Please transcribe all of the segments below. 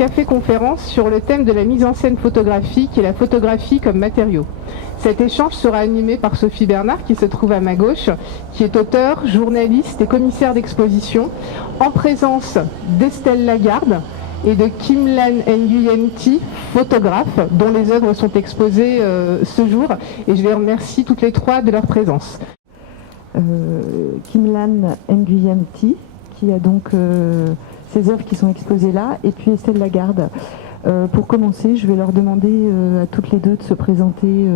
café-conférence sur le thème de la mise en scène photographique et la photographie comme matériau. Cet échange sera animé par Sophie Bernard, qui se trouve à ma gauche, qui est auteure, journaliste et commissaire d'exposition, en présence d'Estelle Lagarde et de Kim-Lan Nguyen Thi, photographe, dont les œuvres sont exposées ce jour. Et je les remercie toutes les trois de leur présence. Kim-Lan Nguyen Thi, qui a donc ses œuvres qui sont exposées là, et puis Estelle Lagarde. Pour commencer, je vais leur demander à toutes les deux de se présenter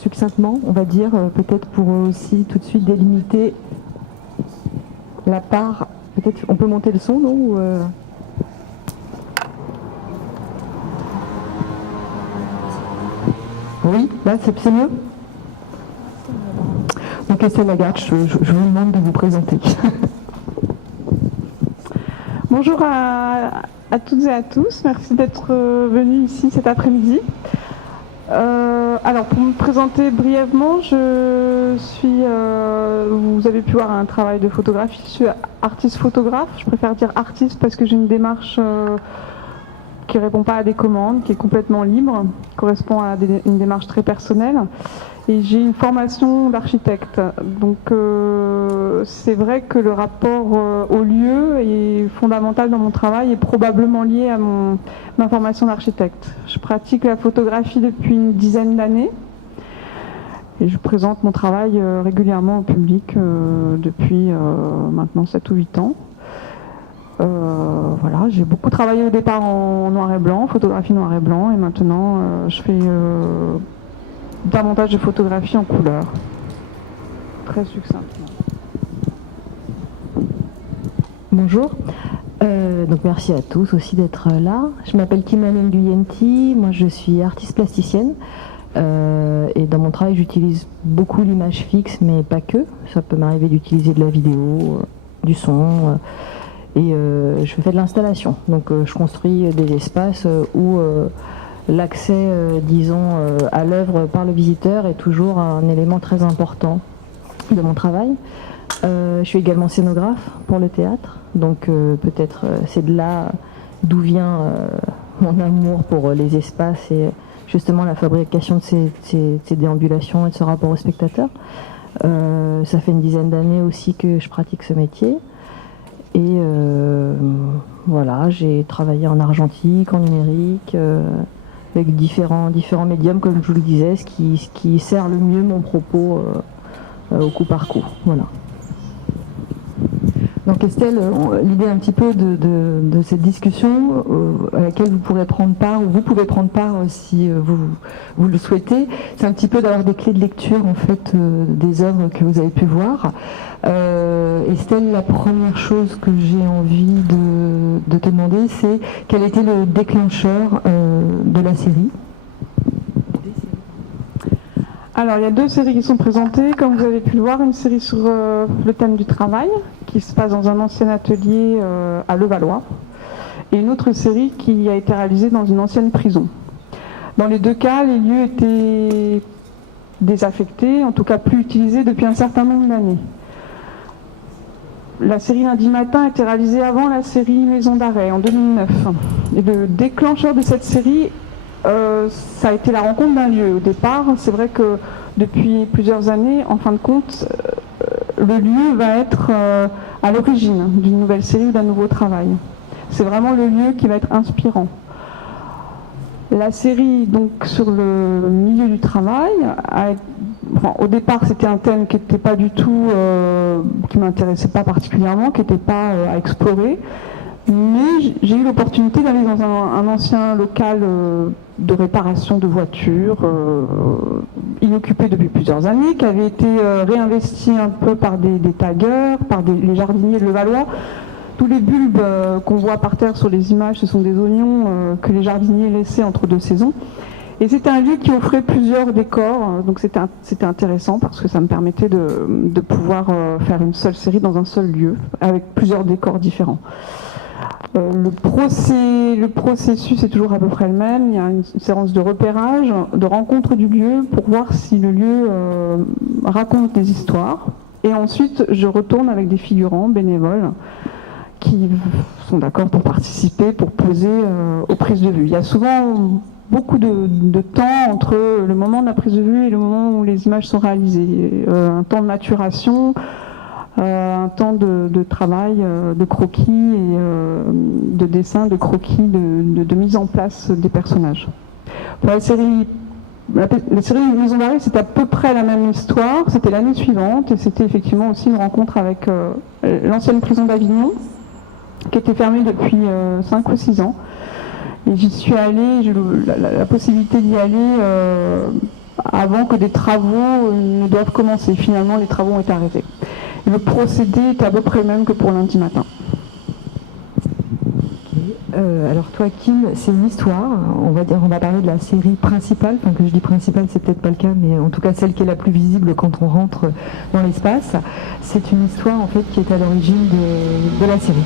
succinctement, on va dire, peut-être pour aussi tout de suite délimiter la part. Peut-être on peut monter le son, non Oui, là c'est mieux. Donc Estelle Lagarde, je vous demande de vous présenter. Bonjour à toutes et à tous, merci d'être venus ici cet après-midi. Alors pour me présenter brièvement, je suis, vous avez pu voir un travail de photographie, je suis artiste photographe, je préfère dire artiste parce que j'ai une démarche qui ne répond pas à des commandes, qui est complètement libre, correspond à une démarche très personnelle. Et j'ai une formation d'architecte, donc c'est vrai que le rapport au lieu est fondamental dans mon travail et probablement lié à ma formation d'architecte. Je pratique la photographie depuis une dizaine d'années et je présente mon travail régulièrement au public depuis maintenant 7 ou 8 ans. Voilà, j'ai beaucoup travaillé au départ en noir et blanc, photographie noir et blanc, et maintenant je fais davantage de photographie en couleur, très succinctement. Bonjour, donc merci à tous aussi d'être là. Je m'appelle Kim-Lan Nguyen Thi, moi je suis artiste plasticienne et dans mon travail j'utilise beaucoup l'image fixe mais pas que, ça peut m'arriver d'utiliser de la vidéo, du son et je fais de l'installation, donc je construis des espaces où l'accès, disons, à l'œuvre par le visiteur est toujours un élément très important de mon travail. Je suis également scénographe pour le théâtre, donc peut-être c'est de là d'où vient mon amour pour les espaces et justement la fabrication de ces déambulations et de ce rapport au spectateur. Ça fait une dizaine d'années aussi que je pratique ce métier. Et voilà, j'ai travaillé en argentique, en numérique, avec différents médiums, comme je vous le disais, ce qui sert le mieux mon propos au coup par coup. Voilà. Donc Estelle, l'idée un petit peu de cette discussion à laquelle vous pourrez prendre part, ou vous pouvez prendre part si vous le souhaitez, c'est un petit peu d'avoir des clés de lecture en fait des œuvres que vous avez pu voir. Estelle, la première chose que j'ai envie de te demander, c'est quel était le déclencheur de la série? Alors il y a 2 séries qui sont présentées, comme vous avez pu le voir, une série sur le thème du travail, qui se passe dans un ancien atelier à Levallois, et une autre série qui a été réalisée dans une ancienne prison. Dans les 2 cas, les lieux étaient désaffectés, en tout cas plus utilisés depuis un certain nombre d'années. La série Lundi Matin a été réalisée avant la série Maison d'arrêt, en 2009. Et le déclencheur de cette série, ça a été la rencontre d'un lieu. Au départ, c'est vrai que depuis plusieurs années, en fin de compte, le lieu va être à l'origine d'une nouvelle série ou d'un nouveau travail. C'est vraiment le lieu qui va être inspirant. La série, donc, sur le milieu du travail, au départ, c'était un thème qui n'était pas du tout, qui m'intéressait pas particulièrement, qui n'était pas à explorer. Mais j'ai eu l'opportunité d'aller dans un ancien local de réparation de voitures, inoccupé depuis plusieurs années, qui avait été réinvesti un peu par des taggeurs, par les jardiniers de Levallois. Tous les bulbes qu'on voit par terre sur les images, ce sont des oignons que les jardiniers laissaient entre 2 saisons. Et c'était un lieu qui offrait plusieurs décors, donc c'était intéressant parce que ça me permettait de pouvoir faire une seule série dans un seul lieu, avec plusieurs décors différents. Le processus est toujours à peu près le même. Il y a une séance de repérage, de rencontre du lieu pour voir si le lieu raconte des histoires. Et ensuite, je retourne avec des figurants bénévoles qui sont d'accord pour participer, pour poser aux prises de vue. Il y a souvent beaucoup de temps entre le moment de la prise de vue et le moment où les images sont réalisées. Un temps de maturation, un temps de travail, de croquis et de dessin, de croquis, de mise en place des personnages. Pour la série Maison d'arrêt, c'était à peu près la même histoire, c'était l'année suivante et c'était effectivement aussi une rencontre avec l'ancienne prison d'Avignon qui était fermée depuis 5 ou 6 ans. Et j'y suis allée, j'ai eu la possibilité d'y aller avant que des travaux ne doivent commencer. Finalement, les travaux ont été arrêtés. Et le procédé était à peu près le même que pour lundi matin. Alors toi, Kim, c'est une histoire. On va parler de la série principale. Enfin, que je dis principale, c'est peut-être pas le cas, mais en tout cas celle qui est la plus visible quand on rentre dans l'espace. C'est une histoire en fait qui est à l'origine de la série.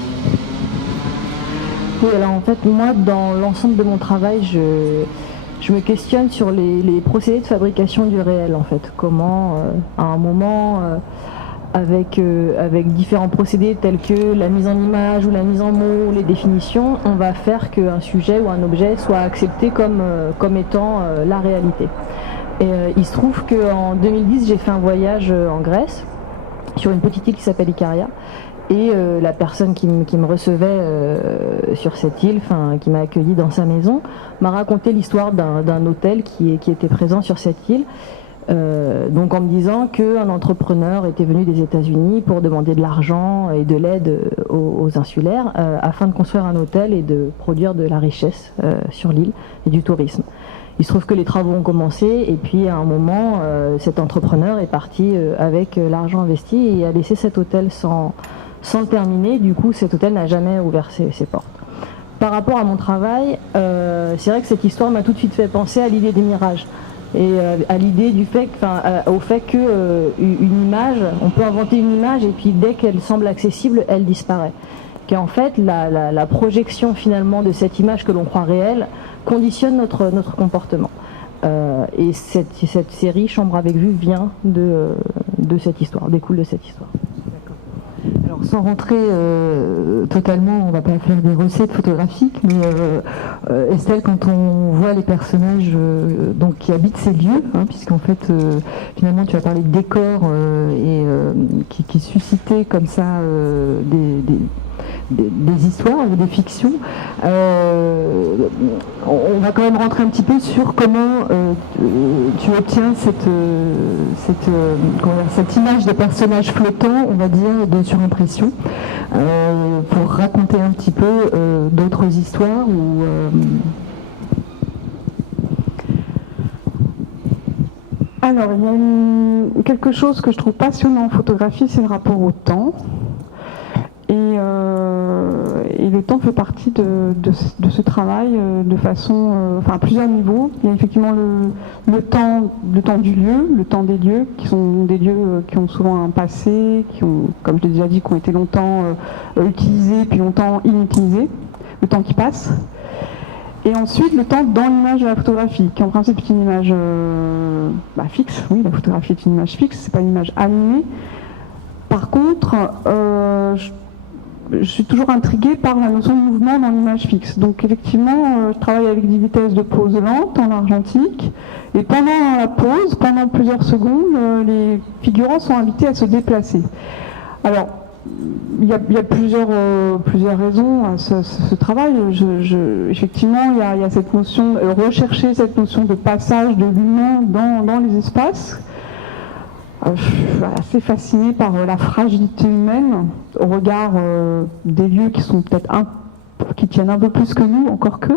Oui, alors en fait, moi, dans l'ensemble de mon travail, je me questionne sur les procédés de fabrication du réel, en fait. Comment, à un moment, avec différents procédés tels que la mise en image ou la mise en mots, les définitions, on va faire qu'un sujet ou un objet soit accepté comme étant la réalité. Et il se trouve qu'en 2010, j'ai fait un voyage en Grèce, sur une petite île qui s'appelle Ikaria. Et la personne qui me recevait sur cette île, qui m'a accueilli dans sa maison, m'a raconté l'histoire d'un hôtel qui était présent sur cette île. Donc en me disant qu'un entrepreneur était venu des États-Unis pour demander de l'argent et de l'aide aux insulaires afin de construire un hôtel et de produire de la richesse sur l'île et du tourisme. Il se trouve que les travaux ont commencé et puis à un moment, cet entrepreneur est parti avec l'argent investi et a laissé cet hôtel sans le terminer. Du coup, cet hôtel n'a jamais ouvert ses portes. Par rapport à mon travail, c'est vrai que cette histoire m'a tout de suite fait penser à l'idée des mirages et à l'idée du fait, au fait que une image, on peut inventer une image et puis dès qu'elle semble accessible, elle disparaît. Qu'en fait, la projection finalement de cette image que l'on croit réelle conditionne notre comportement. Et cette série Chambre avec vue vient de cette histoire, découle de cette histoire. Alors sans rentrer totalement, on va pas faire des recettes photographiques, mais Estelle, quand on voit les personnages donc qui habitent ces lieux, puisqu'en fait finalement tu as parlé de décors et qui suscitaient comme ça des histoires ou des fictions, on va quand même rentrer un petit peu sur comment tu obtiens cette image de personnage flottant, on va dire, de surimpression, pour raconter un petit peu d'autres histoires ou Alors, il y a quelque chose que je trouve passionnant en photographie, c'est le rapport au temps. Et le temps fait partie de ce travail de façon, à plusieurs niveaux. Il y a effectivement le temps du lieu, le temps des lieux, qui sont des lieux qui ont souvent un passé, qui ont, comme je l'ai déjà dit, qui ont été longtemps utilisés, puis longtemps inutilisés, le temps qui passe. Et ensuite, le temps dans l'image de la photographie, qui en principe est une image fixe. Oui, la photographie est une image fixe, c'est pas une image animée. Par contre, je suis toujours intriguée par la notion de mouvement dans l'image fixe. Donc effectivement, je travaille avec des vitesses de pause lentes en argentique. Et pendant la pause, pendant plusieurs secondes, les figurants sont invités à se déplacer. Alors, il y a plusieurs raisons à ce travail. Effectivement, il y a cette notion, rechercher cette notion de passage de l'humain dans les espaces. Je suis assez fascinée par la fragilité humaine au regard des lieux qui sont peut-être qui tiennent un peu plus que nous, encore que.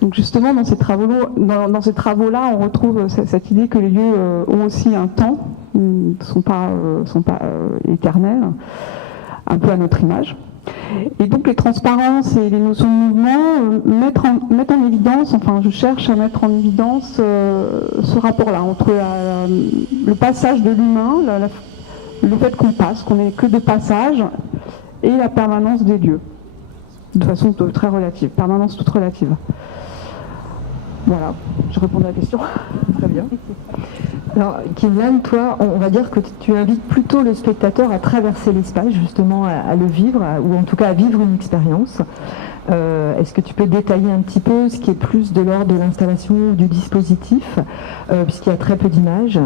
Donc justement, dans ces travaux-là, on retrouve cette idée que les lieux ont aussi un temps, ne sont pas éternels, un peu à notre image. Et donc les transparences et les notions de mouvement mettent en évidence, je cherche à mettre en évidence ce rapport-là entre le passage de l'humain, le fait qu'on passe, qu'on n'est que de passage, et la permanence des lieux, de façon très relative, permanence toute relative. Voilà, je réponds à la question. Très bien. Alors, Kylian, toi, on va dire que tu invites plutôt le spectateur à traverser l'espace, justement, à le vivre, ou en tout cas à vivre une expérience. Est-ce que tu peux détailler un petit peu ce qui est plus de l'ordre de l'installation du dispositif, puisqu'il y a très peu d'images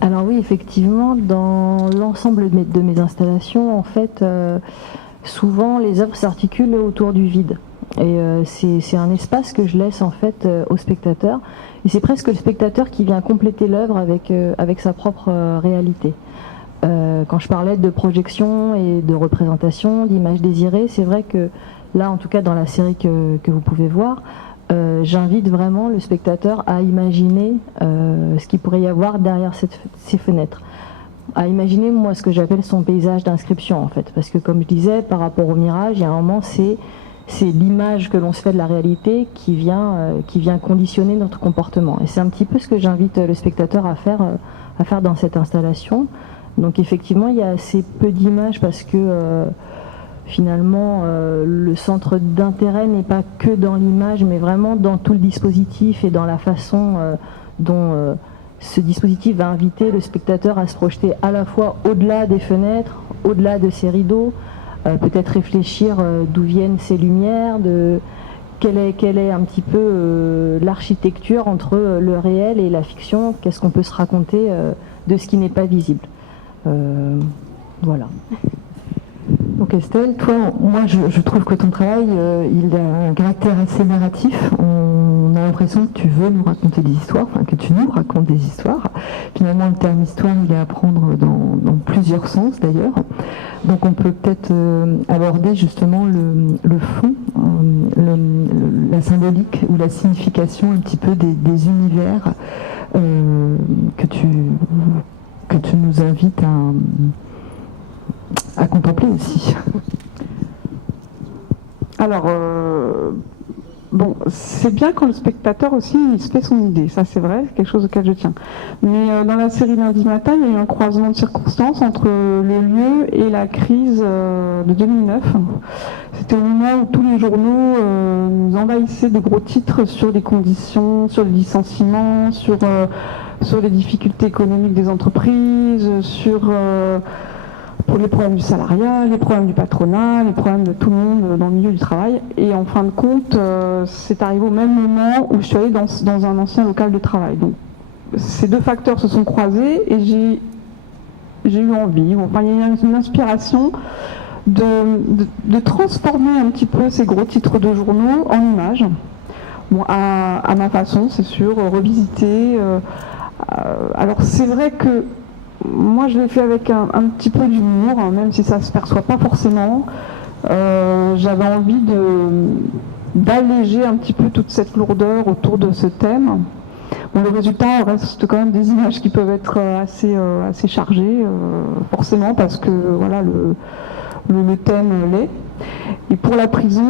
Alors oui, effectivement, dans l'ensemble de mes installations, en fait, souvent les œuvres s'articulent autour du vide. Et c'est un espace que je laisse en fait au spectateur. Et c'est presque le spectateur qui vient compléter l'œuvre avec sa propre réalité. Quand je parlais de projection et de représentation, d'image désirée, c'est vrai que là, en tout cas dans la série que vous pouvez voir, j'invite vraiment le spectateur à imaginer ce qu'il pourrait y avoir derrière ces fenêtres. À imaginer, moi, ce que j'appelle son paysage d'inscription, en fait. Parce que, comme je disais, par rapport au mirage, il y a un moment, c'est l'image que l'on se fait de la réalité qui vient conditionner notre comportement. Et c'est un petit peu ce que j'invite le spectateur à faire dans cette installation. Donc, effectivement, il y a assez peu d'images parce que... finalement, le centre d'intérêt n'est pas que dans l'image, mais vraiment dans tout le dispositif et dans la façon dont ce dispositif va inviter le spectateur à se projeter à la fois au-delà des fenêtres, au-delà de ces rideaux, peut-être réfléchir d'où viennent ces lumières, de quelle est un petit peu l'architecture entre le réel et la fiction, qu'est-ce qu'on peut se raconter de ce qui n'est pas visible. Voilà. Donc Estelle, toi, moi je trouve que ton travail, il a un caractère assez narratif. On a l'impression que tu veux nous raconter des histoires, enfin que tu nous racontes des histoires. Finalement, le terme histoire, il est à prendre dans plusieurs sens d'ailleurs. Donc on peut peut-être aborder justement le fond, la symbolique ou la signification un petit peu des univers que tu nous invites à contempler aussi. Alors, bon, c'est bien quand le spectateur aussi il se fait son idée, ça c'est vrai, c'est quelque chose auquel je tiens. Mais dans la série Lundi matin, il y a eu un croisement de circonstances entre le lieu et la crise de 2009. C'était au moment où tous les journaux nous envahissaient de gros titres sur les conditions, sur les licenciements, sur les difficultés économiques des entreprises, pour les problèmes du salariat, les problèmes du patronat, les problèmes de tout le monde dans le milieu du travail. Et en fin de compte, c'est arrivé au même moment où je suis allée dans un ancien local de travail. Donc ces deux facteurs se sont croisés et j'ai eu envie, enfin il y a eu une inspiration de transformer un petit peu ces gros titres de journaux en images. Bon, à ma façon, c'est sûr, revisiter. Alors c'est vrai que moi, je l'ai fait avec un petit peu d'humour, hein, même si ça ne se perçoit pas forcément. J'avais envie d'alléger un petit peu toute cette lourdeur autour de ce thème. Bon, le résultat reste quand même des images qui peuvent être assez chargées, forcément, parce que voilà, le thème l'est. Et pour la prison,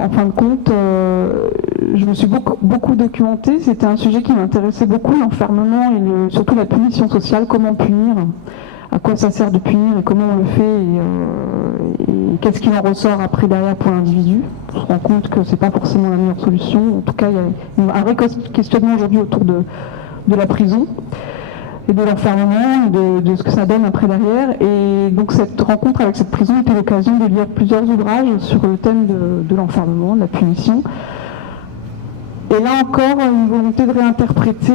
en fin de compte, je me suis beaucoup documentée. C'était un sujet qui m'intéressait beaucoup, l'enfermement et surtout la punition sociale, comment punir, à quoi ça sert de punir et comment on le fait et qu'est-ce qu'il en ressort après derrière pour l'individu. On se rend compte que c'est pas forcément la meilleure solution. En tout cas, il y a un vrai questionnement aujourd'hui autour de la prison et de l'enfermement, de ce que ça donne après derrière. Et donc cette rencontre avec cette prison était l'occasion de lire plusieurs ouvrages sur le thème de l'enfermement, de la punition. Et là encore, une volonté de réinterpréter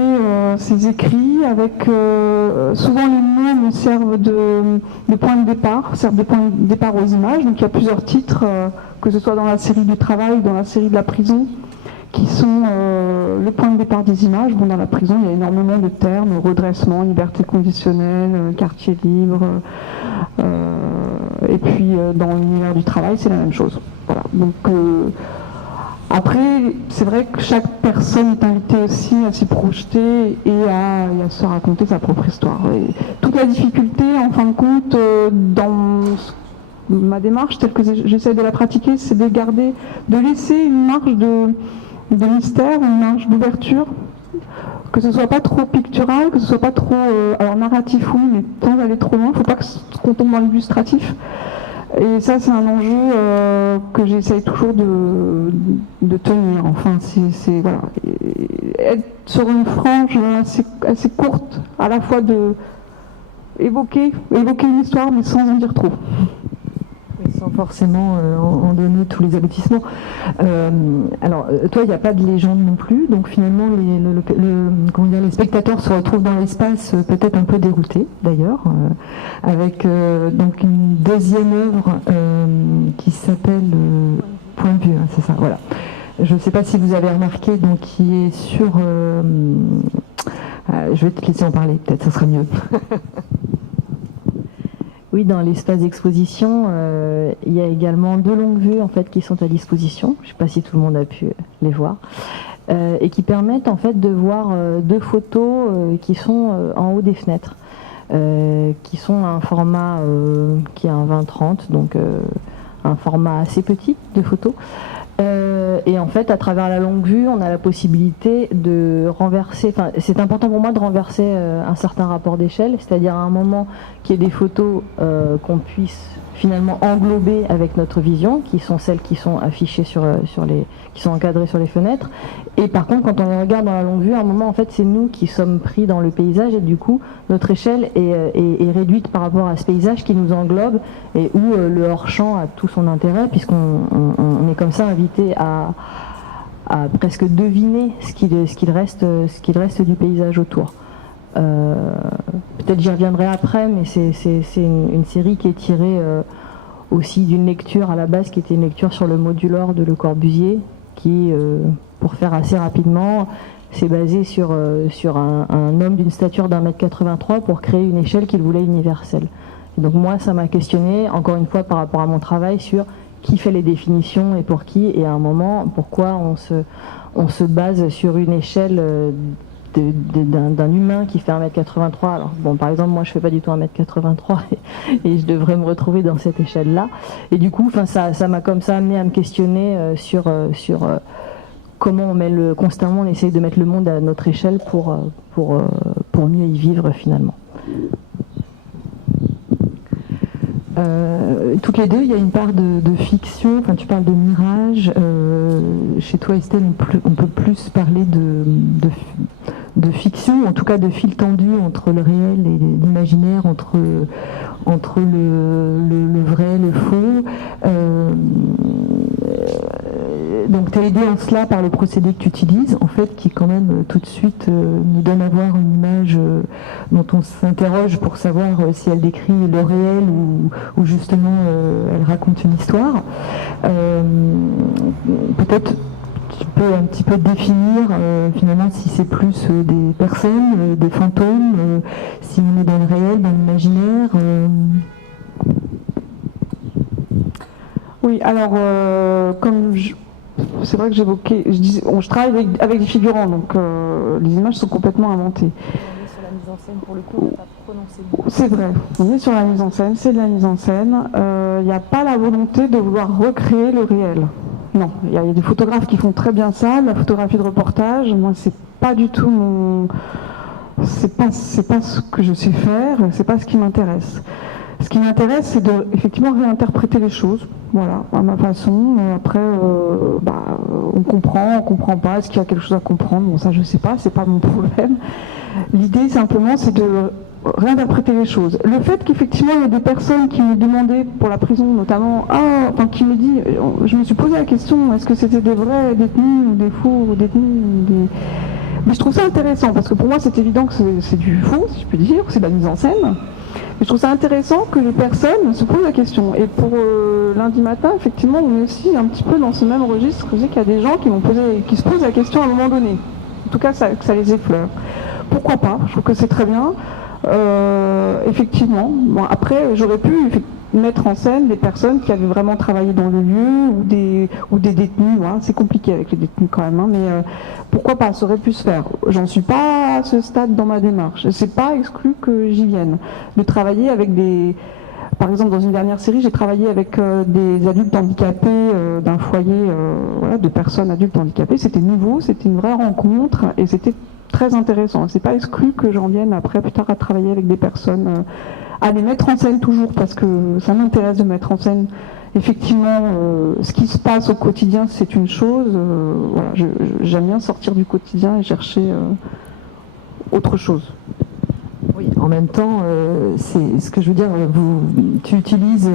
ces écrits avec... souvent les mots me servent de point de départ, servent de point de départ aux images. Donc il y a plusieurs titres, que ce soit dans la série du travail ou dans la série de la prison, qui sont le point de départ des images. Bon, dans la prison, il y a énormément de termes, redressement, liberté conditionnelle, quartier libre, et puis dans l'univers du travail, c'est la même chose. Voilà. Donc, après, c'est vrai que chaque personne est invitée aussi à s'y projeter et à se raconter sa propre histoire. Et toute la difficulté, en fin de compte, dans ma démarche, telle que j'essaie de la pratiquer, c'est de laisser une marge de mystère, une marge d'ouverture, que ce soit pas trop pictural, que ce soit pas trop alors narratif oui, mais sans aller trop loin, il ne faut pas qu'on tombe dans l'illustratif, Et ça, c'est un enjeu que j'essaye toujours de tenir. Enfin, voilà. Être sur une frange assez courte, à la fois de évoquer une histoire, mais sans en dire trop. Sans forcément en donner tous les aboutissements. Alors, toi, il n'y a pas de légende non plus, donc finalement, les spectateurs se retrouvent dans l'espace peut-être un peu déroutés, d'ailleurs, avec donc une deuxième œuvre qui s'appelle Point de vue, hein, c'est ça, voilà. Je ne sais pas si vous avez remarqué, donc qui est sur... je vais te laisser en parler, peut-être, ça sera mieux. Oui, dans l'espace d'exposition, il y a également 2 longues vues en fait qui sont à disposition. Je ne sais pas si tout le monde a pu les voir, et qui permettent en fait de voir 2 photos qui sont en haut des fenêtres, qui sont à un format qui est un 20-30, donc un format assez petit de photos. Et en fait, à travers la longue vue, on a la possibilité de renverser, enfin, c'est important pour moi de renverser un certain rapport d'échelle, c'est-à-dire à un moment qu'il y ait des photos qu'on puisse finalement englober avec notre vision, qui sont celles qui sont affichées qui sont encadrées sur les fenêtres. Et par contre, quand on les regarde dans la longue vue, à un moment, en fait, c'est nous qui sommes pris dans le paysage, et du coup, notre échelle est réduite par rapport à ce paysage qui nous englobe, et où le hors-champ a tout son intérêt, puisqu'on est comme ça invité à presque deviner ce qu'il reste du paysage autour. Peut-être j'y reviendrai après, mais c'est une série qui est tirée aussi d'une lecture à la base, qui était une lecture sur le Modulor de Le Corbusier, qui, pour faire assez rapidement, s'est basé sur un homme d'une stature d'1,83 m pour créer une échelle qu'il voulait universelle. Et donc moi, ça m'a questionné, encore une fois, par rapport à mon travail, sur qui fait les définitions et pour qui, et à un moment, pourquoi on se base sur une échelle d'un humain qui fait 1,83 m. Alors bon, par exemple, moi je fais pas du tout 1,83 m et je devrais me retrouver dans cette échelle-là. Et du coup, ça m'a comme ça amené à me questionner sur comment constamment on essaye de mettre le monde à notre échelle pour mieux y vivre finalement. Toutes les deux, il y a une part de fiction. Enfin, tu parles de mirage. Chez toi, Estelle, on peut plus parler de fiction, en tout cas de fil tendu entre le réel et l'imaginaire, entre le vrai, le faux. Donc tu es aidé en cela par le procédé que tu utilises, en fait, qui quand même tout de suite nous donne à voir une image dont on s'interroge pour savoir si elle décrit le réel ou justement elle raconte une histoire. Peut-être tu peux un petit peu définir finalement si c'est plus des personnes, des fantômes, si on est dans le réel, dans l'imaginaire. Oui, alors comme c'est vrai que j'évoquais, je travaille avec des figurants, donc les images sont complètement inventées. On est sur la mise en scène, pour le coup, on n'a pas prononcé beaucoup. C'est vrai, on est sur la mise en scène, c'est de la mise en scène. Il n'y a pas la volonté de vouloir recréer le réel. Non, il y a des photographes qui font très bien ça, la photographie de reportage. Moi, c'est pas du tout c'est pas ce que je sais faire, c'est pas ce qui m'intéresse. Ce qui m'intéresse, c'est de effectivement réinterpréter les choses, voilà, à ma façon. Après, on comprend pas. Est-ce qu'il y a quelque chose à comprendre? Bon, ça, je sais pas, c'est pas mon problème. L'idée, simplement, c'est de réinterpréter les choses. Le fait qu'effectivement, il y a des personnes qui me demandaient pour la prison, notamment, qui me dit, je me suis posé la question, est-ce que c'était des vrais détenus ou des faux détenus Mais je trouve ça intéressant, parce que pour moi, c'est évident que c'est du faux, si je peux dire, c'est de la mise en scène. Mais je trouve ça intéressant que les personnes se posent la question. Et pour lundi matin, effectivement, on est aussi un petit peu dans ce même registre. Je sais qu'il y a des gens qui se posent la question à un moment donné. En tout cas, que ça les effleure. Pourquoi pas? Je trouve que c'est très bien. Effectivement. Bon, après, j'aurais pu mettre en scène des personnes qui avaient vraiment travaillé dans le lieu ou des détenus. Voilà. C'est compliqué avec les détenus quand même, hein, mais pourquoi pas, ça aurait pu se faire. J'en suis pas à ce stade dans ma démarche. C'est pas exclu que j'y vienne. De travailler avec par exemple, dans une dernière série, j'ai travaillé avec des adultes handicapés d'un foyer de personnes adultes handicapées. C'était nouveau, c'était une vraie rencontre et c'était très intéressant. C'est pas exclu que j'en vienne après plus tard à travailler avec des personnes à les mettre en scène toujours, parce que ça m'intéresse de mettre en scène. Effectivement, ce qui se passe au quotidien, c'est une chose. Voilà, j'aime bien sortir du quotidien et chercher autre chose. Oui, en même temps, c'est ce que je veux dire. Tu utilises,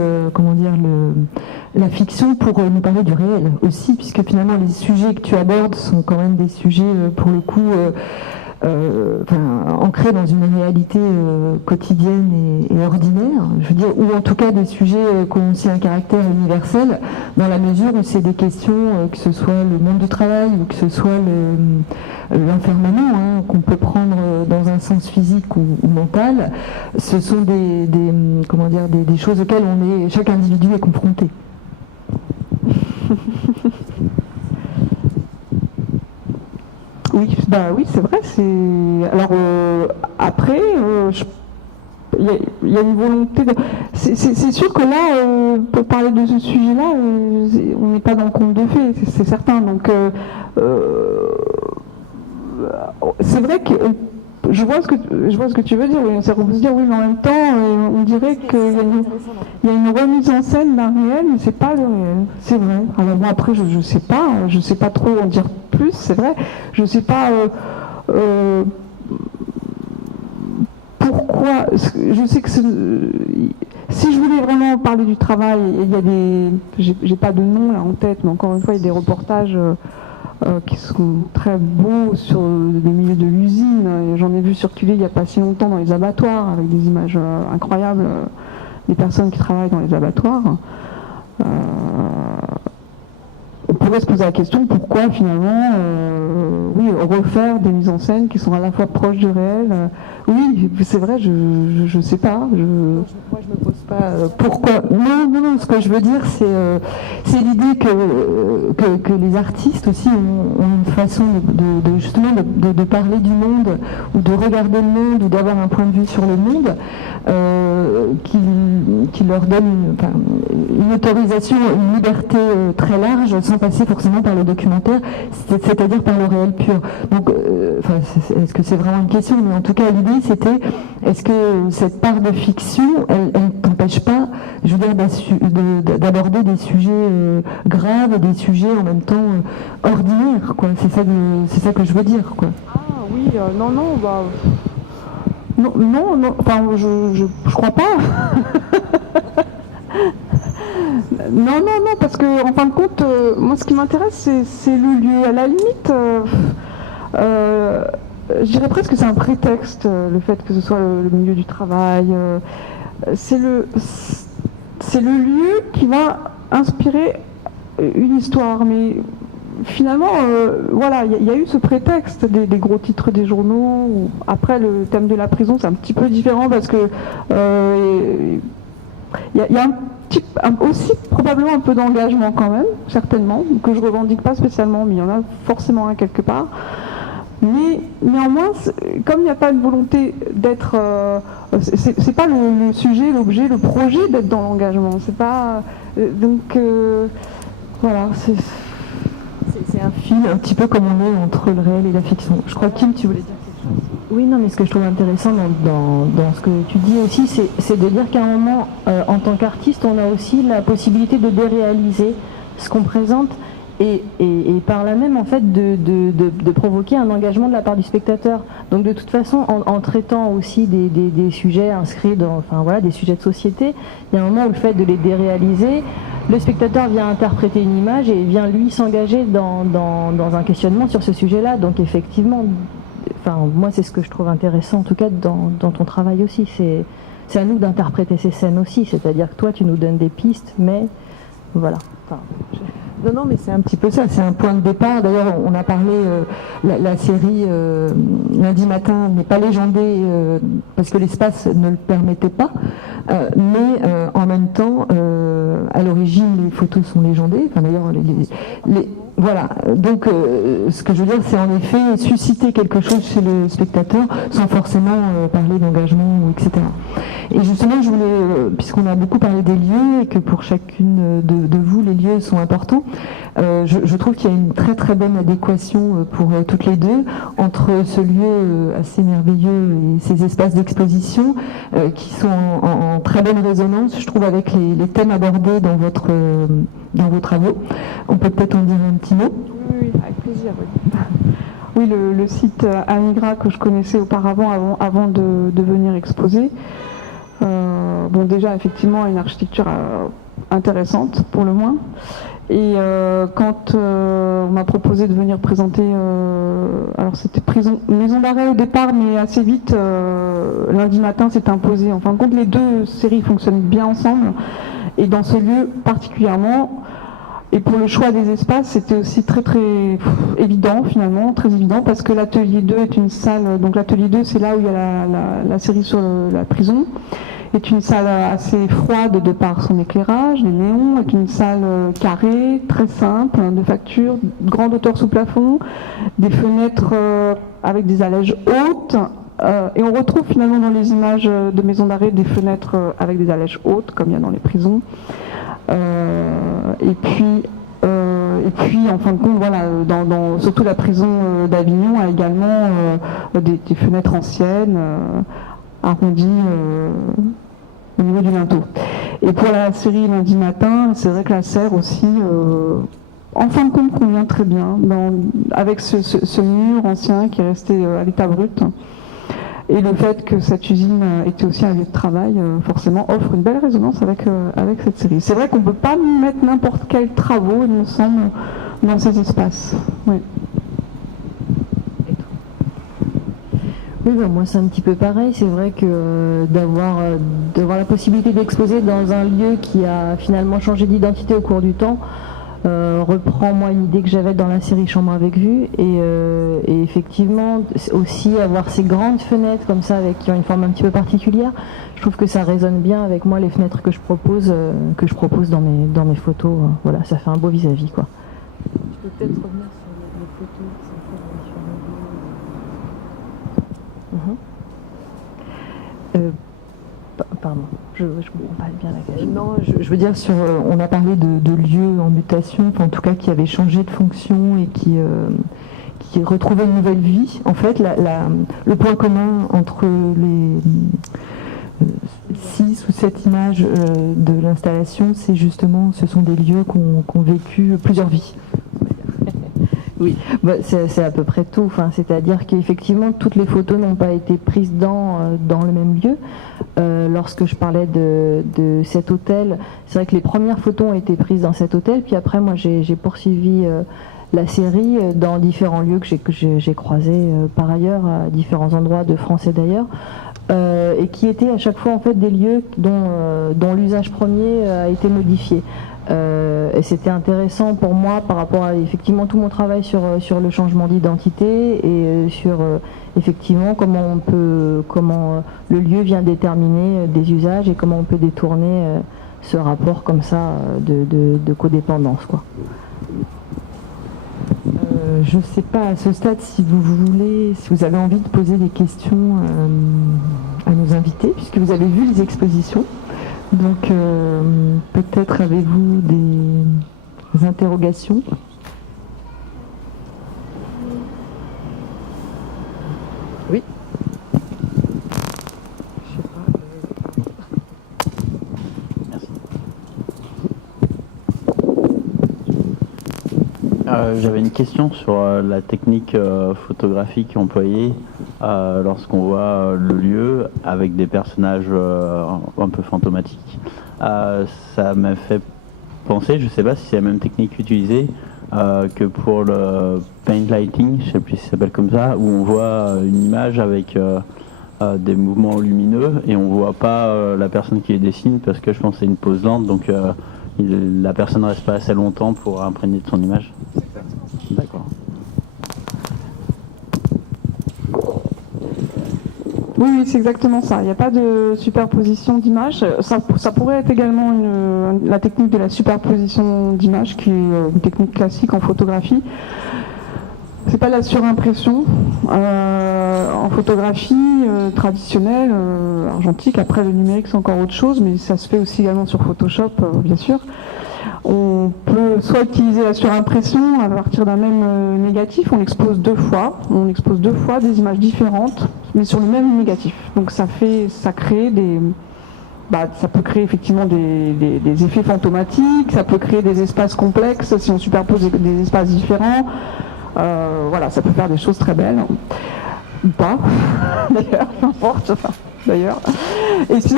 la fiction pour nous parler du réel aussi, puisque finalement les sujets que tu abordes sont quand même des sujets pour le coup. Ancrés dans une réalité quotidienne et ordinaire, je veux dire, ou en tout cas des sujets qui ont aussi un caractère universel, dans la mesure où c'est des questions, que ce soit le monde du travail ou que ce soit l'enfermement, qu'on peut prendre dans un sens physique ou mental, ce sont des choses auxquelles chaque individu est confronté. Oui, c'est vrai. Alors après, il y a une volonté. C'est sûr que là, pour parler de ce sujet-là, on n'est pas dans le conte de fées, c'est certain. Donc c'est vrai que je vois ce que tu veux dire. Oui, on peut se dire oui, mais en même temps, on dirait qu'il y a une remise en scène d'un réel, mais c'est pas le réel. C'est vrai. Alors bon, après, je sais pas trop en dire plus. C'est vrai. Je sais pas pourquoi. Je sais que si je voulais vraiment parler du travail, il y a j'ai pas de nom là en tête, mais encore une fois, il y a des reportages. Qui sont très beaux sur les milieux de l'usine. J'en ai vu circuler il n'y a pas si longtemps dans les abattoirs, avec des images incroyables des personnes qui travaillent dans les abattoirs. On pourrait se poser la question pourquoi finalement refaire des mises en scène qui sont à la fois proches du réel. Oui, c'est vrai, je sais pas. Moi je me pose pas pourquoi. Non, ce que je veux dire c'est l'idée que les artistes aussi ont une façon justement de parler du monde ou de regarder le monde ou d'avoir un point de vue sur le monde qui leur donne une autorisation, une liberté très large sans passer forcément par le documentaire, c'est-à-dire par le réel pur. Donc, est-ce que c'est vraiment une question? Mais en tout cas, l'idée c'était, est-ce que cette part de fiction, elle ne t'empêche pas, je veux dire, d'aborder des sujets graves, des sujets en même temps ordinaires, quoi. C'est ça que je veux dire, quoi. Ah oui, non, enfin, je crois pas. Non, parce que en fin de compte, moi ce qui m'intéresse c'est le lieu. À la limite, je dirais presque que c'est un prétexte, le fait que ce soit le milieu du travail. C'est le lieu qui va inspirer une histoire, mais finalement, il y a eu ce prétexte des gros titres des journaux. Après, le thème de la prison, c'est un petit peu différent parce que il y a aussi probablement un peu d'engagement quand même, certainement, que je revendique pas spécialement, mais il y en a forcément un quelque part. Mais néanmoins, comme il n'y a pas une volonté d'être, c'est pas le sujet, l'objet, le projet d'être dans l'engagement. C'est pas donc voilà. C'est un fil un petit peu comme on est entre le réel et la fiction. Je crois, Kim, tu voulais dire quelque chose? Oui, non, mais ce que je trouve intéressant dans ce que tu dis aussi, c'est de dire qu'à un moment, en tant qu'artiste, on a aussi la possibilité de déréaliser ce qu'on présente et par là même, en fait, de provoquer un engagement de la part du spectateur. Donc, de toute façon, en traitant aussi des sujets inscrits des sujets de société, il y a un moment où le fait de les déréaliser, le spectateur vient interpréter une image et vient, lui, s'engager dans un questionnement sur ce sujet-là. Donc, effectivement, moi, c'est ce que je trouve intéressant, en tout cas, dans ton travail aussi. C'est à nous d'interpréter ces scènes aussi. C'est-à-dire que toi, tu nous donnes des pistes, mais voilà. Non, mais c'est un petit peu ça. C'est un point de départ. D'ailleurs, on a parlé, la série Lundi matin n'est pas légendée parce que l'espace ne le permettait pas. Mais en même temps, à l'origine, les photos sont légendées. Enfin, d'ailleurs, voilà, donc ce que je veux dire, c'est en effet susciter quelque chose chez le spectateur sans forcément parler d'engagement, etc. Et justement, je voulais, puisqu'on a beaucoup parlé des lieux et que pour chacune de vous, les lieux sont importants, je trouve qu'il y a une très très bonne adéquation pour toutes les deux entre ce lieu assez merveilleux et ces espaces d'exposition qui sont en très bonne résonance, je trouve, avec les thèmes abordés dans vos travaux. On peut peut-être en dire un petit mot. Oui, avec plaisir. Oui, le site Amigra que je connaissais auparavant avant de venir exposer, bon, déjà effectivement une architecture intéressante pour le moins. Et quand on m'a proposé de venir présenter, alors c'était maison d'arrêt au départ, mais assez vite, lundi matin, s'est imposé. En fin de compte, les deux séries fonctionnent bien ensemble. Et dans ce lieu particulièrement, et pour le choix des espaces, c'était aussi très très évident finalement, très évident, parce que l'atelier 2 est une salle, donc l'atelier 2 c'est là où il y a la série sur la prison, est une salle assez froide de par son éclairage, les néons, est une salle carrée, très simple, de facture, grande hauteur sous plafond, des fenêtres avec des allèges hautes, et on retrouve finalement dans les images de maisons d'arrêt des fenêtres avec des allèges hautes, comme il y a dans les prisons. Et puis, en fin de compte, voilà, surtout la prison d'Avignon a également des fenêtres anciennes, arrondies au niveau du linteau. Et pour la série lundi matin, c'est vrai que la serre aussi, en fin de compte, convient très bien, avec ce mur ancien qui est resté à l'état brut. Et le fait que cette usine était aussi un lieu de travail, forcément, offre une belle résonance avec cette série. C'est vrai qu'on ne peut pas mettre n'importe quels travaux, il me semble, dans ces espaces. Oui. Oui, ben moi c'est un petit peu pareil. C'est vrai que d'avoir la possibilité d'exposer dans un lieu qui a finalement changé d'identité au cours du temps, reprend moi une idée que j'avais dans la série Chambre avec vue et effectivement aussi avoir ces grandes fenêtres comme ça qui ont une forme un petit peu particulière, je trouve que ça résonne bien avec moi les fenêtres que je propose dans mes photos. Voilà, ça fait un beau vis-à-vis quoi. Tu peux peut-être revenir sur les photos qui sont faites sur le lieu. Pardon, je ne comprends pas bien la question. Non, je veux dire, on a parlé de lieux en mutation, en tout cas qui avaient changé de fonction et qui retrouvaient une nouvelle vie. En fait, le point commun entre les 6 ou 7 images de l'installation, c'est justement, ce sont des lieux qui ont vécu plusieurs vies. Oui, bah, c'est à peu près tout. Enfin, c'est-à-dire qu'effectivement, toutes les photos n'ont pas été prises dans le même lieu. Lorsque je parlais de cet hôtel, c'est vrai que les premières photos ont été prises dans cet hôtel, puis après, moi, j'ai poursuivi la série dans différents lieux que j'ai croisés par ailleurs, à différents endroits de France et d'ailleurs, et qui étaient à chaque fois en fait des lieux dont l'usage premier a été modifié. Et c'était intéressant pour moi par rapport à effectivement tout mon travail sur le changement d'identité et sur effectivement comment le lieu vient déterminer des usages et comment on peut détourner ce rapport comme ça de codépendance quoi. Je ne sais pas à ce stade si vous avez envie de poser des questions à nos invités puisque vous avez vu les expositions. Donc, peut-être avez-vous des interrogations ? Oui. Je sais pas. Merci. J'avais une question sur la technique photographique employée lorsqu'on voit le lieu avec des personnages un peu fantomatiques. Ça m'a fait penser, je ne sais pas si c'est la même technique utilisée que pour le paint lighting, je ne sais plus si ça s'appelle comme ça, où on voit une image avec des mouvements lumineux et on ne voit pas la personne qui les dessine parce que je pense que c'est une pose lente, donc la personne ne reste pas assez longtemps pour imprégner de son image. D'accord. Oui, c'est exactement ça. Il n'y a pas de superposition d'images. Ça pourrait être également la technique de la superposition d'images, qui est une technique classique en photographie. C'est pas de la surimpression en photographie traditionnelle, argentique. Après, le numérique, c'est encore autre chose, mais ça se fait aussi également sur Photoshop, bien sûr. On peut soit utiliser la surimpression à partir d'un même négatif, on expose deux fois des images différentes, mais sur le même négatif. Donc ça crée ça peut créer effectivement des effets fantomatiques, ça peut créer des espaces complexes si on superpose des espaces différents. Voilà, ça peut faire des choses très belles, ou pas, d'ailleurs, peu importe, d'ailleurs. Et puis,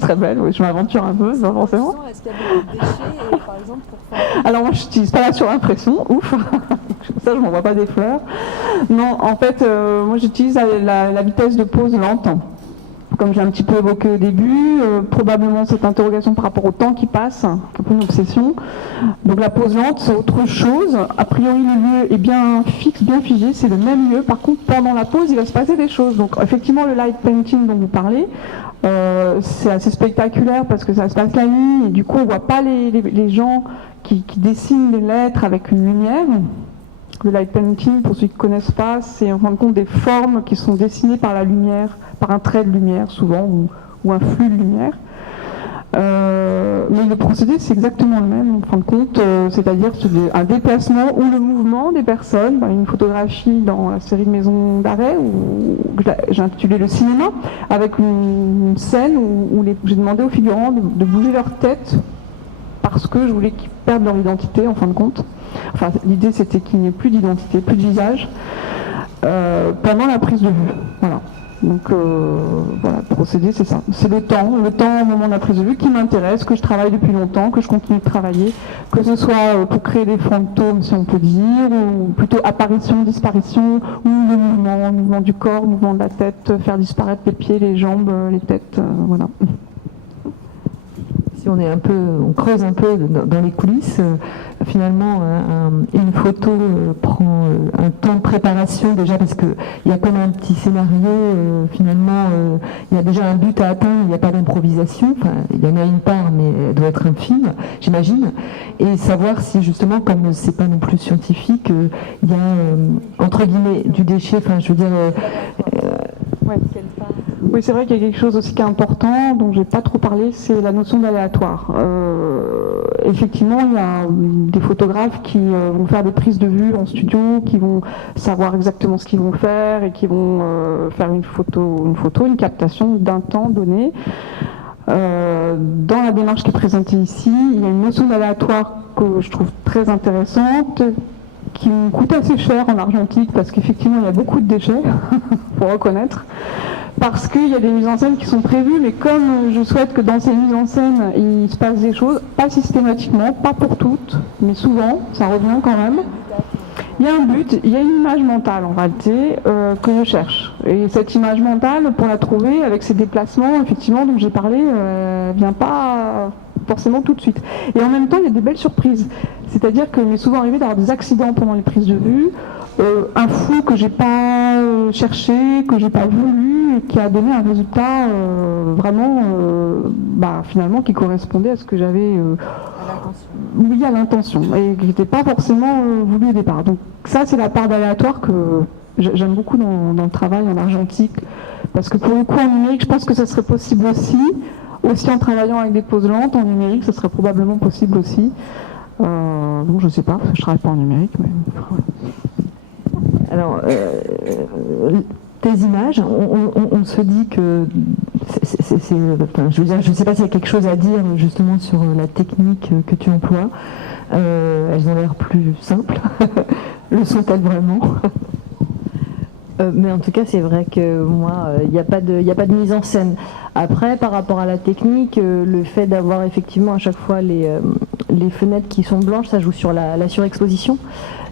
très belle, oui, je m'aventure un peu, pas forcément. Est-ce qu'il y a des déchets, par exemple, pour faire... Alors moi, je n'utilise pas la surimpression, ouf, ça, je m'envoie pas des fleurs. Non, en fait, moi, j'utilise la vitesse de pose lente. Comme j'ai un petit peu évoqué au début, probablement cette interrogation par rapport au temps qui passe, un peu une obsession. Donc la pose lente, c'est autre chose. A priori, le lieu est bien fixe, bien figé, c'est le même lieu. Par contre, pendant la pose, il va se passer des choses. Donc effectivement, le light painting dont vous parlez, c'est assez spectaculaire parce que ça se passe la nuit et du coup, on ne voit pas les gens qui dessinent les lettres avec une lumière. Le light painting, pour ceux qui ne connaissent pas, c'est en fin de compte des formes qui sont dessinées par la lumière, par un trait de lumière souvent, ou un flux de lumière. Mais le procédé, c'est exactement le même, en fin de compte, c'est-à-dire un déplacement ou le mouvement des personnes. Une photographie dans la série de Maisons d'arrêt, où j'ai intitulé Le cinéma, avec une scène où j'ai demandé aux figurants de bouger leur tête parce que je voulais qu'ils perdent leur identité, en fin de compte. Enfin, l'idée, c'était qu'il n'y ait plus d'identité, plus de visage, pendant la prise de vue. Voilà. Donc, voilà, le procédé, c'est ça. C'est le temps au moment de la prise de vue qui m'intéresse, que je travaille depuis longtemps, que je continue de travailler, que ce soit pour créer des fantômes, si on peut dire, ou plutôt apparition, disparition, ou le mouvement du corps, mouvement de la tête, faire disparaître les pieds, les jambes, les têtes, voilà. Si on creuse un peu dans les coulisses, finalement, une photo prend un temps de préparation déjà parce qu'il y a comme un petit scénario, finalement, il y a déjà un but à atteindre, il n'y a pas d'improvisation, enfin, il y en a une part, mais elle doit être infime, j'imagine, et savoir si justement, comme c'est pas non plus scientifique, il y a, entre guillemets, du déchet, enfin, je veux dire... Ouais. Oui, c'est vrai qu'il y a quelque chose aussi qui est important, dont je n'ai pas trop parlé, c'est la notion d'aléatoire. Effectivement, il y a des photographes qui vont faire des prises de vue en studio, qui vont savoir exactement ce qu'ils vont faire et qui vont faire une captation d'un temps donné. Dans la démarche qui est présentée ici, il y a une notion d'aléatoire que je trouve très intéressante, qui me coûte assez cher en argentique, parce qu'effectivement, il y a beaucoup de déchets, faut reconnaître. Parce qu'il y a des mises en scène qui sont prévues, mais comme je souhaite que dans ces mises en scène, il se passe des choses, pas systématiquement, pas pour toutes, mais souvent, ça revient quand même. Il y a un but, il y a une image mentale en réalité que je cherche. Et cette image mentale, pour la trouver, avec ces déplacements, effectivement, dont j'ai parlé, vient pas forcément tout de suite. Et en même temps, il y a des belles surprises. C'est-à-dire qu'il m'est souvent arrivé d'avoir des accidents pendant les prises de vue, un flou que j'ai pas cherché, que j'ai pas voulu, et qui a donné un résultat vraiment, finalement, qui correspondait à ce que j'avais à l'intention, et qui n'était pas forcément voulu au départ. Donc ça, c'est la part d'aléatoire que j'aime beaucoup dans le travail en argentique, parce que pour le coup, en numérique, je pense que ça serait possible aussi en travaillant avec des poses lentes, en numérique, ça serait probablement possible aussi. Bon, je sais pas, parce que je travaille pas en numérique, mais... Alors, tes images, on se dit que je veux dire, je ne sais pas s'il y a quelque chose à dire justement sur la technique que tu emploies. Elles ont l'air plus simples. Le sont-elles vraiment? Mais en tout cas, c'est vrai que moi, il n'y a pas de mise en scène. Après, par rapport à la technique, le fait d'avoir effectivement à chaque fois les fenêtres qui sont blanches, ça joue sur la surexposition.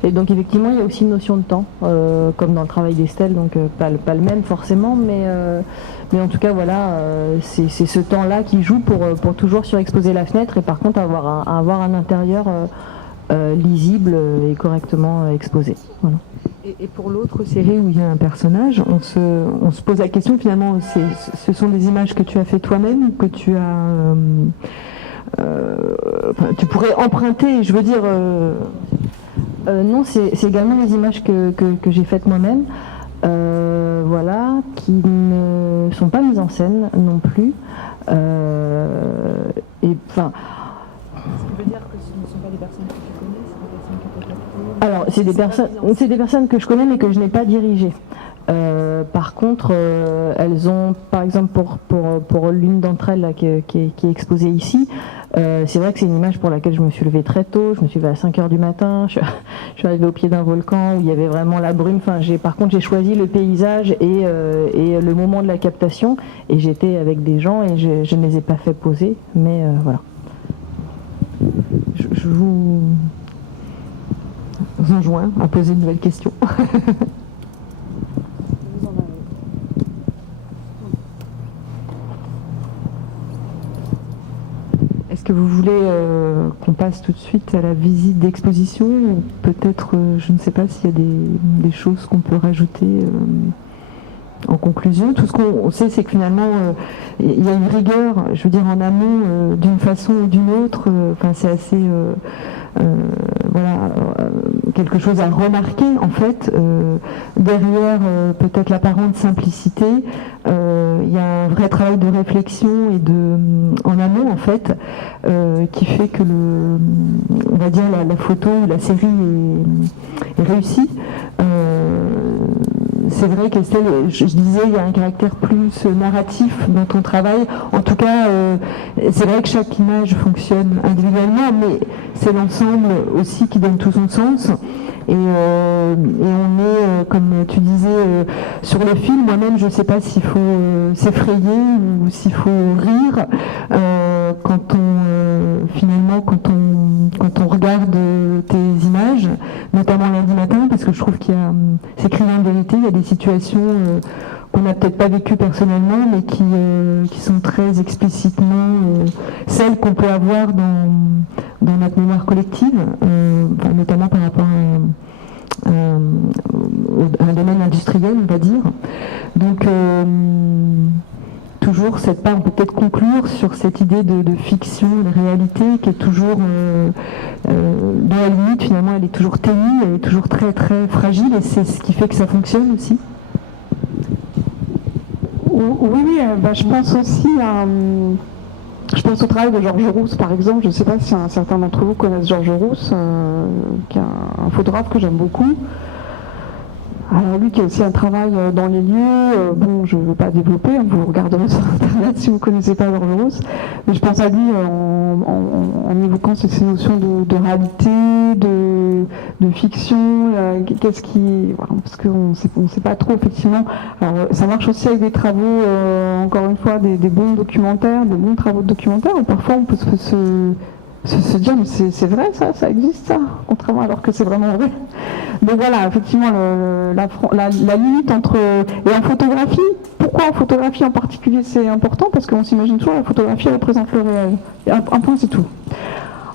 Et donc effectivement, il y a aussi une notion de temps, comme dans le travail d'Estelle, donc pas le même forcément, mais en tout cas, voilà, c'est ce temps-là qui joue pour toujours surexposer la fenêtre et par contre avoir un intérieur lisible et correctement exposé. Voilà. Et pour l'autre série où il y a un personnage, on se pose la question finalement, ce sont des images que tu as fait toi-même, que tu as... tu pourrais emprunter, je veux dire... Non, c'est également des images que j'ai faites moi-même, voilà, qui ne sont pas mises en scène non plus. Et enfin... Ce qui veut dire que ce ne sont pas des personnes que tu connais, c'est des personnes que tu as captées. Alors, c'est des personnes que je connais mais que je n'ai pas dirigées. Par contre, elles ont, par exemple, pour l'une d'entre elles là, qui est exposée ici, c'est vrai que c'est une image pour laquelle je me suis levée très tôt. Je me suis levée à 5h du matin. Je suis arrivée au pied d'un volcan où il y avait vraiment la brume. Enfin, par contre, j'ai choisi le paysage et le moment de la captation. Et j'étais avec des gens et je ne les ai pas fait poser. Mais voilà. Je vous enjoins à poser une nouvelle question. Est-ce que vous voulez qu'on passe tout de suite à la visite d'exposition ou peut-être, je ne sais pas s'il y a des choses qu'on peut rajouter en conclusion. Tout ce qu'on sait, c'est que finalement, il y a une rigueur, je veux dire, en amont, d'une façon ou d'une autre. Enfin, c'est assez... voilà, quelque chose à remarquer en fait. Derrière peut-être l'apparente simplicité, il y a un vrai travail de réflexion et en amont en fait, qui fait que on va dire la photo ou la série est réussie. C'est vrai qu'Estelle, je disais, il y a un caractère plus narratif dans ton travail. En tout cas, c'est vrai que chaque image fonctionne individuellement, mais c'est l'ensemble aussi qui donne tout son sens. Et on est, comme tu disais, sur le film. Moi-même, je ne sais pas s'il faut s'effrayer ou s'il faut rire quand on regarde tes images, notamment lundi matin, parce que je trouve c'est criant de vérité. Il y a des situations qu'on n'a peut-être pas vécues personnellement, mais qui sont très explicitement celles qu'on peut avoir dans notre mémoire collective, notamment par rapport à un domaine industriel, on va dire. Donc, toujours cette part, on peut peut-être conclure sur cette idée de fiction, de réalité, qui est toujours, dans la limite, finalement, elle est toujours ténue, elle est toujours très très fragile, et c'est ce qui fait que ça fonctionne aussi. Oui, je pense aussi je pense au travail de Georges Rousse, par exemple. Je ne sais pas si certains d'entre vous connaissent Georges Rousse, qui est un photographe que j'aime beaucoup. Alors lui qui a aussi un travail dans les lieux, je ne veux pas développer, vous regarderez sur internet si vous ne connaissez pas Georges Rousse, mais je pense à lui en évoquant ces notions de réalité, de fiction, parce qu'on ne sait pas trop effectivement. Alors ça marche aussi avec des travaux, encore une fois, des bons documentaires, des bons travaux de documentaire, où parfois on peut se dire mais c'est vrai ça existe ça, contrairement alors que c'est vraiment vrai. Donc voilà, effectivement la limite entre... Et en photographie, pourquoi en photographie en particulier c'est important? Parce qu'on s'imagine toujours la photographie représente le réel. Et un point c'est tout.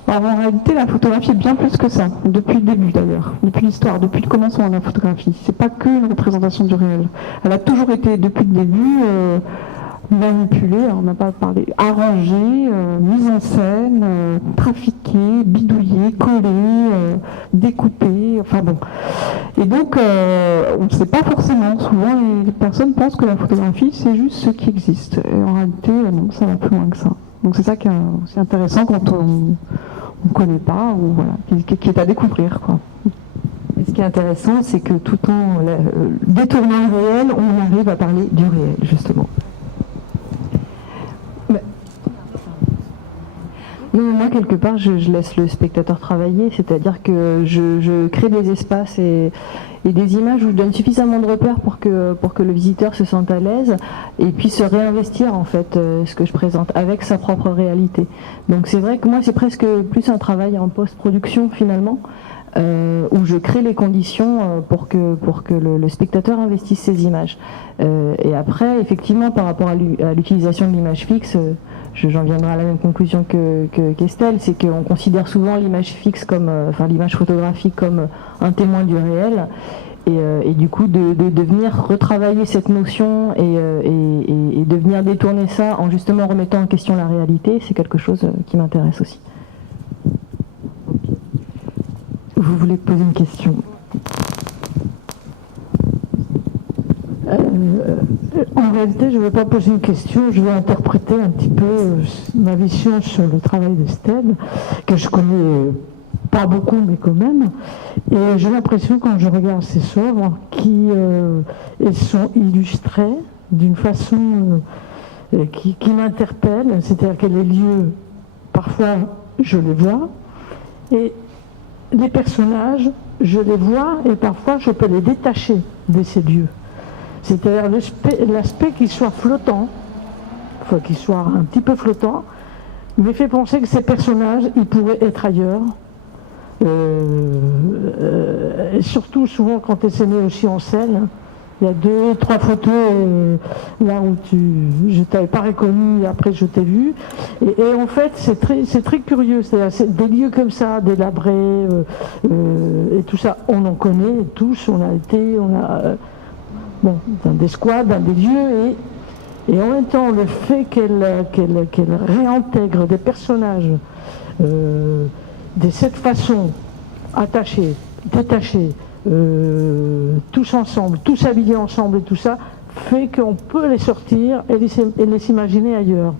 Alors en réalité la photographie est bien plus que ça, depuis le début d'ailleurs, depuis l'histoire, depuis le commencement de la photographie. C'est pas que une représentation du réel. Elle a toujours été depuis le début... manipulé, on n'a pas parlé, arrangé, mise en scène, trafiqué, bidouillé, collé, découpé, enfin bon. Et donc, on ne sait pas forcément, souvent les personnes pensent que la photographie c'est juste ce qui existe. Et en réalité, non, ça va plus loin que ça. Donc c'est ça qui est aussi intéressant quand on ne connaît pas, ou voilà, qui est à découvrir, quoi. Et ce qui est intéressant, c'est que tout en détournant le réel, on arrive à parler du réel, justement. Non, moi, quelque part, je laisse le spectateur travailler, c'est-à-dire que je crée des espaces et des images où je donne suffisamment de repères pour que le visiteur se sente à l'aise et puisse réinvestir, en fait, ce que je présente avec sa propre réalité. Donc c'est vrai que moi, c'est presque plus un travail en post-production, finalement, où je crée les conditions pour que le spectateur investisse ses images. Et après, effectivement, par rapport à l'utilisation de l'image fixe, j'en viendrai à la même conclusion qu'Estelle, c'est qu'on considère souvent l'image fixe l'image photographique comme un témoin du réel. Et du coup, de venir retravailler cette notion et de venir détourner ça en justement remettant en question la réalité, c'est quelque chose qui m'intéresse aussi. Vous voulez poser une question? En réalité, je ne vais pas poser une question, je vais interpréter un petit peu ma vision sur le travail d'Estelle, que je connais pas beaucoup, mais quand même. Et j'ai l'impression, quand je regarde ces œuvres, qu'elles sont illustrées d'une façon qui m'interpelle, c'est-à-dire que les lieux, parfois, je les vois, et les personnages, je les vois, et parfois, je peux les détacher de ces lieux. C'est-à-dire l'aspect qu'il soit flottant, enfin qu'il soit un petit peu flottant, me fait penser que ces personnages, ils pourraient être ailleurs. Et surtout, souvent, quand tu es né aussi en scène, il y a 2, 3 photos là où je ne t'avais pas reconnu, et après je t'ai vu. Et en fait, c'est très curieux. C'est des lieux comme ça, délabrés, et tout ça, on en connaît tous, on a dans des squats, dans des lieux, et en même temps, le fait qu'elle réintègre des personnages de cette façon, attachés, détachés, tous ensemble, tous habillés ensemble et tout ça, fait qu'on peut les sortir et les imaginer ailleurs.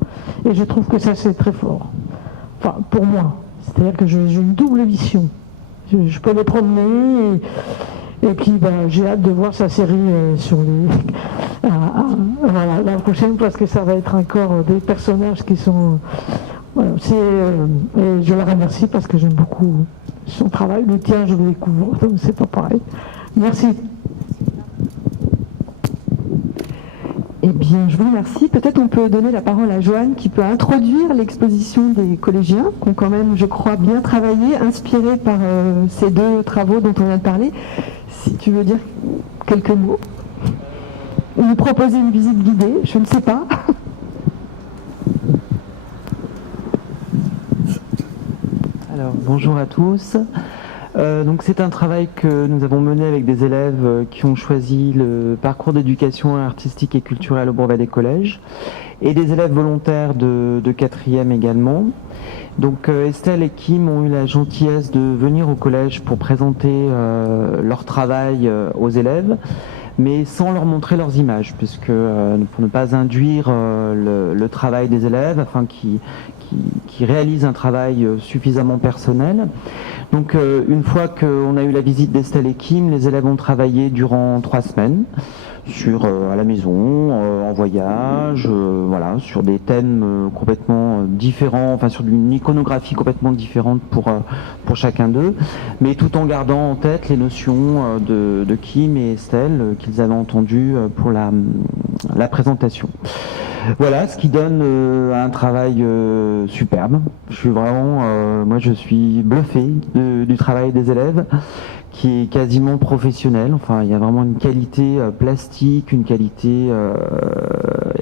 Et je trouve que ça, c'est très fort. Enfin, pour moi. C'est-à-dire que j'ai une double vision. Je peux les promener et puis j'ai hâte de voir sa série sur voilà, la prochaine, parce que ça va être encore des personnages qui sont... Voilà, et je la remercie parce que j'aime beaucoup son travail. Le tien, je le découvre, donc c'est pas pareil. Merci. Eh bien, je vous remercie. Peut-être on peut donner la parole à Joanne qui peut introduire l'exposition des collégiens, qui ont quand même, je crois, bien travaillé, inspirés par ces 2 travaux dont on vient de parler. Si tu veux dire quelques mots, ou nous proposer une visite guidée, je ne sais pas. Alors, bonjour à tous. Donc c'est un travail que nous avons mené avec des élèves qui ont choisi le parcours d'éducation artistique et culturelle au brevet des collèges, et des élèves volontaires de 4e également. Donc Estelle et Kim ont eu la gentillesse de venir au collège pour présenter leur travail aux élèves, mais sans leur montrer leurs images, puisque pour ne pas induire le travail des élèves, afin qu'ils réalisent un travail suffisamment personnel. Donc une fois qu'on a eu la visite d'Estelle et Kim, les élèves ont travaillé durant 3 semaines à la maison, en voyage, voilà, sur des thèmes complètement différents, enfin sur une iconographie complètement différente pour chacun d'eux, mais tout en gardant en tête les notions de Kim et Estelle qu'ils avaient entendues pour la présentation. Voilà, ce qui donne un travail superbe. Je suis vraiment, moi je suis bluffé du travail des élèves, qui est quasiment professionnel. Enfin, il y a vraiment une qualité plastique, une qualité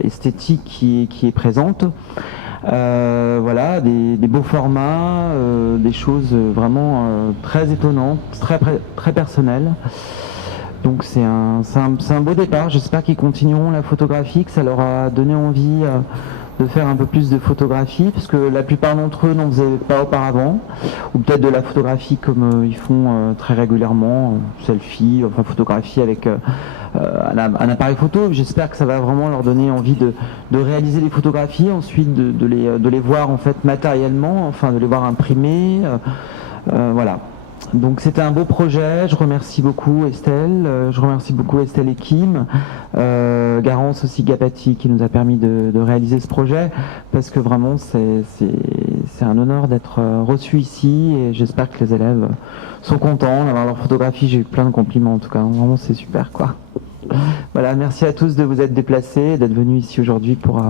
esthétique qui est présente. Voilà, des beaux formats, des choses vraiment très étonnantes, très personnelles. Donc c'est un beau départ. J'espère qu'ils continueront la photographie, que ça leur a donné envie de faire un peu plus de photographie, parce que la plupart d'entre eux n'en faisaient pas auparavant, ou peut-être de la photographie comme ils font très régulièrement, selfie, enfin photographie avec un appareil photo. J'espère que ça va vraiment leur donner envie de réaliser les photographies, ensuite de les voir en fait matériellement, enfin de les voir imprimées, voilà. Donc c'était un beau projet. Je remercie beaucoup Estelle, je remercie beaucoup Estelle et Kim, Garance aussi Gapati qui nous a permis de réaliser ce projet, parce que vraiment c'est un honneur d'être reçu ici, et j'espère que les élèves sont contents d'avoir leur photographie. J'ai eu plein de compliments en tout cas, vraiment c'est super quoi. Voilà, merci à tous de vous être déplacés, d'être venus ici aujourd'hui pour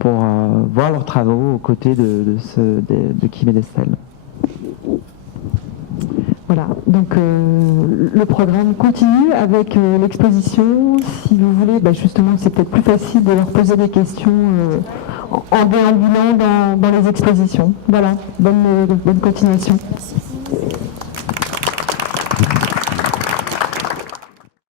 voir leurs travaux aux côtés de Kim et d'Estelle. Voilà, donc le programme continue avec l'exposition. Si vous voulez, justement, c'est peut-être plus facile de leur poser des questions en déambulant dans les expositions. Voilà, bonne continuation. Merci.